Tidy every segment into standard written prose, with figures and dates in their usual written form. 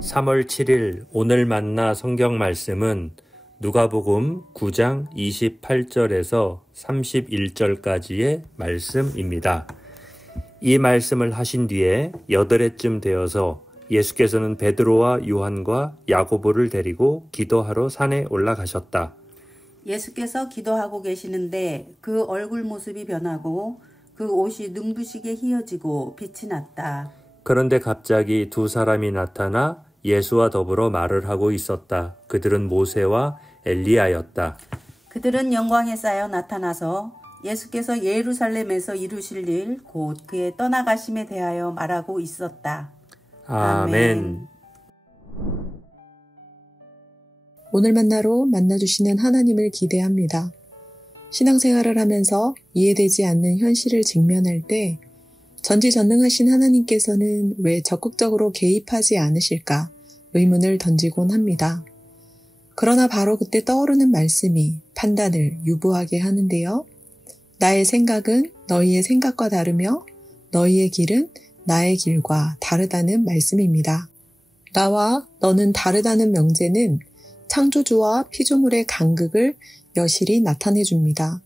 3월 7일 오늘 만나 성경 말씀은 누가복음 9장 28절에서 31절까지의 말씀입니다. 이 말씀을 하신 뒤에 8해쯤 되어서 예수께서는 베드로와 요한과 야고보를 데리고 기도하러 산에 올라가셨다. 예수께서 기도하고 계시는데 그 얼굴 모습이 변하고 그 옷이 눈부시게 휘어지고 빛이 났다. 그런데 갑자기 두 사람이 나타나 예수와 더불어 말을 하고 있었다. 그들은 모세와 엘리야였다. 그들은 영광에 쌓여 나타나서 예수께서 예루살렘에서 이루실 일 곧 그의 떠나가심에 대하여 말하고 있었다. 아멘. 오늘 만나로 만나주시는 하나님을 기대합니다. 신앙생활을 하면서 이해되지 않는 현실을 직면할 때 전지전능하신 하나님께서는 왜 적극적으로 개입하지 않으실까 의문을 던지곤 합니다. 그러나 바로 그때 떠오르는 말씀이 판단을 유보하게 하는데요. 나의 생각은 너희의 생각과 다르며 너희의 길은 나의 길과 다르다는 말씀입니다. 나와 너는 다르다는 명제는 창조주와 피조물의 간극을 여실히 나타내 줍니다.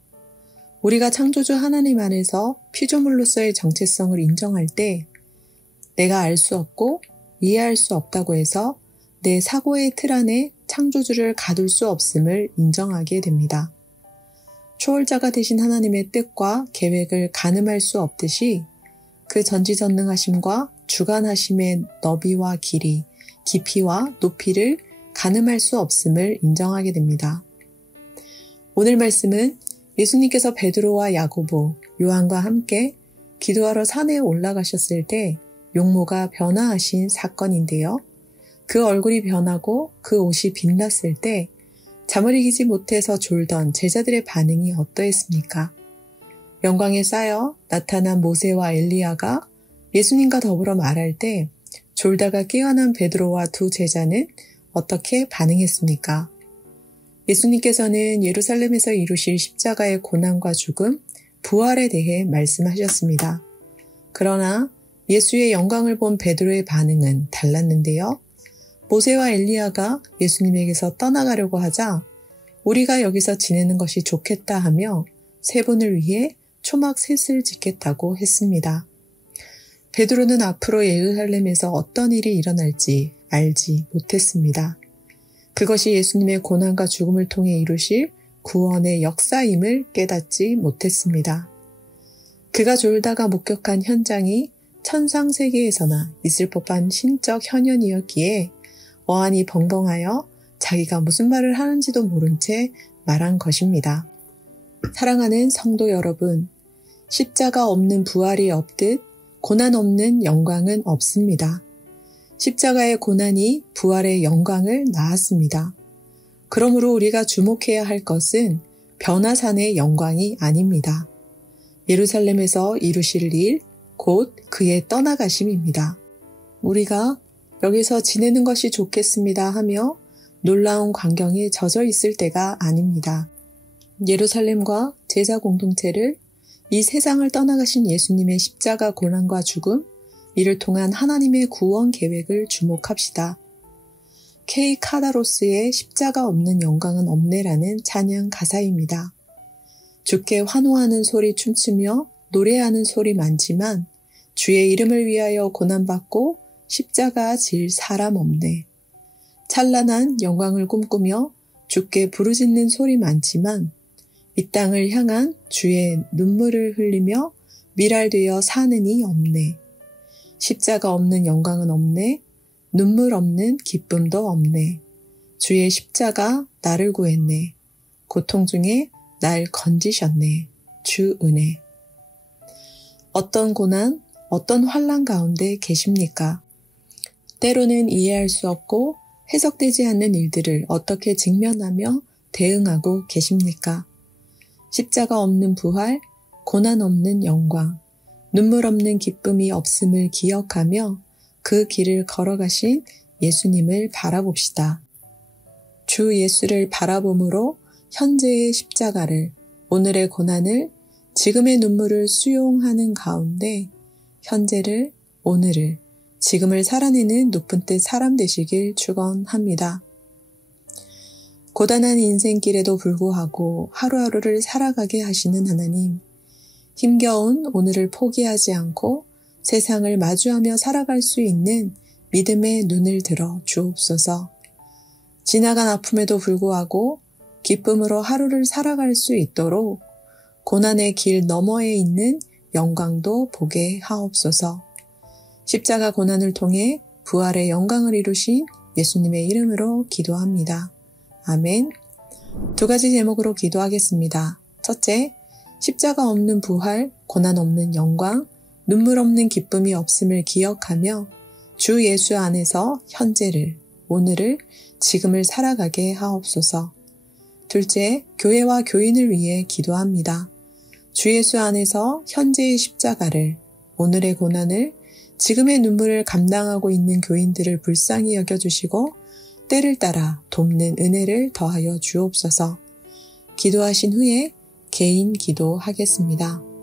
우리가 창조주 하나님 안에서 피조물로서의 정체성을 인정할 때 내가 알 수 없고 이해할 수 없다고 해서 내 사고의 틀 안에 창조주를 가둘 수 없음을 인정하게 됩니다. 초월자가 되신 하나님의 뜻과 계획을 가늠할 수 없듯이 그 전지전능하심과 주관하심의 너비와 길이, 깊이와 높이를 가늠할 수 없음을 인정하게 됩니다. 오늘 말씀은 예수님께서 베드로와 야고보, 요한과 함께 기도하러 산에 올라가셨을 때 용모가 변화하신 사건인데요. 그 얼굴이 변하고 그 옷이 빛났을 때 잠을 이기지 못해서 졸던 제자들의 반응이 어떠했습니까? 영광에 쌓여 나타난 모세와 엘리야가 예수님과 더불어 말할 때 졸다가 깨어난 베드로와 두 제자는 어떻게 반응했습니까? 예수님께서는 예루살렘에서 이루실 십자가의 고난과 죽음, 부활에 대해 말씀하셨습니다. 그러나 예수의 영광을 본 베드로의 반응은 달랐는데요. 모세와 엘리야가 예수님에게서 떠나가려고 하자 우리가 여기서 지내는 것이 좋겠다 하며 세 분을 위해 초막 셋을 짓겠다고 했습니다. 베드로는 앞으로 예루살렘에서 어떤 일이 일어날지 알지 못했습니다. 그것이 예수님의 고난과 죽음을 통해 이루실 구원의 역사임을 깨닫지 못했습니다. 그가 졸다가 목격한 현장이 천상세계에서나 있을 법한 신적 현현이었기에 어안이 벙벙하여 자기가 무슨 말을 하는지도 모른 채 말한 것입니다. 사랑하는 성도 여러분, 십자가 없는 부활이 없듯 고난 없는 영광은 없습니다. 십자가의 고난이 부활의 영광을 낳았습니다. 그러므로 우리가 주목해야 할 것은 변화산의 영광이 아닙니다. 예루살렘에서 이루실 일, 곧 그의 떠나가심입니다. 우리가 여기서 지내는 것이 좋겠습니다 하며 놀라운 광경에 젖어 있을 때가 아닙니다. 예루살렘과 제자 공동체를 이 세상을 떠나가신 예수님의 십자가 고난과 죽음, 이를 통한 하나님의 구원 계획을 주목합시다. K 카다로스의 십자가 없는 영광은 없네라는 찬양 가사입니다. 주께 환호하는 소리 춤추며 노래하는 소리 많지만 주의 이름을 위하여 고난받고 십자가 질 사람 없네. 찬란한 영광을 꿈꾸며 주께 부르짖는 소리 많지만 이 땅을 향한 주의 눈물을 흘리며 미랄되어 사는 이 없네. 십자가 없는 영광은 없네. 눈물 없는 기쁨도 없네. 주의 십자가 나를 구했네. 고통 중에 날 건지셨네. 주 은혜. 어떤 고난, 어떤 환난 가운데 계십니까? 때로는 이해할 수 없고 해석되지 않는 일들을 어떻게 직면하며 대응하고 계십니까? 십자가 없는 부활, 고난 없는 영광, 눈물 없는 기쁨이 없음을 기억하며 그 길을 걸어가신 예수님을 바라봅시다. 주 예수를 바라봄으로 현재의 십자가를, 오늘의 고난을, 지금의 눈물을 수용하는 가운데 현재를, 오늘을, 지금을 살아내는 높은 뜻 사람 되시길 축원합니다. 고단한 인생길에도 불구하고 하루하루를 살아가게 하시는 하나님, 힘겨운 오늘을 포기하지 않고 세상을 마주하며 살아갈 수 있는 믿음의 눈을 들어 주옵소서. 지나간 아픔에도 불구하고 기쁨으로 하루를 살아갈 수 있도록 고난의 길 너머에 있는 영광도 보게 하옵소서. 십자가 고난을 통해 부활의 영광을 이루신 예수님의 이름으로 기도합니다. 아멘. 두 가지 제목으로 기도하겠습니다. 첫째, 십자가 없는 부활, 고난 없는 영광, 눈물 없는 기쁨이 없음을 기억하며 주 예수 안에서 현재를, 오늘을, 지금을 살아가게 하옵소서. 둘째, 교회와 교인을 위해 기도합니다. 주 예수 안에서 현재의 십자가를, 오늘의 고난을, 지금의 눈물을 감당하고 있는 교인들을 불쌍히 여겨주시고 때를 따라 돕는 은혜를 더하여 주옵소서. 기도하신 후에 개인 기도하겠습니다.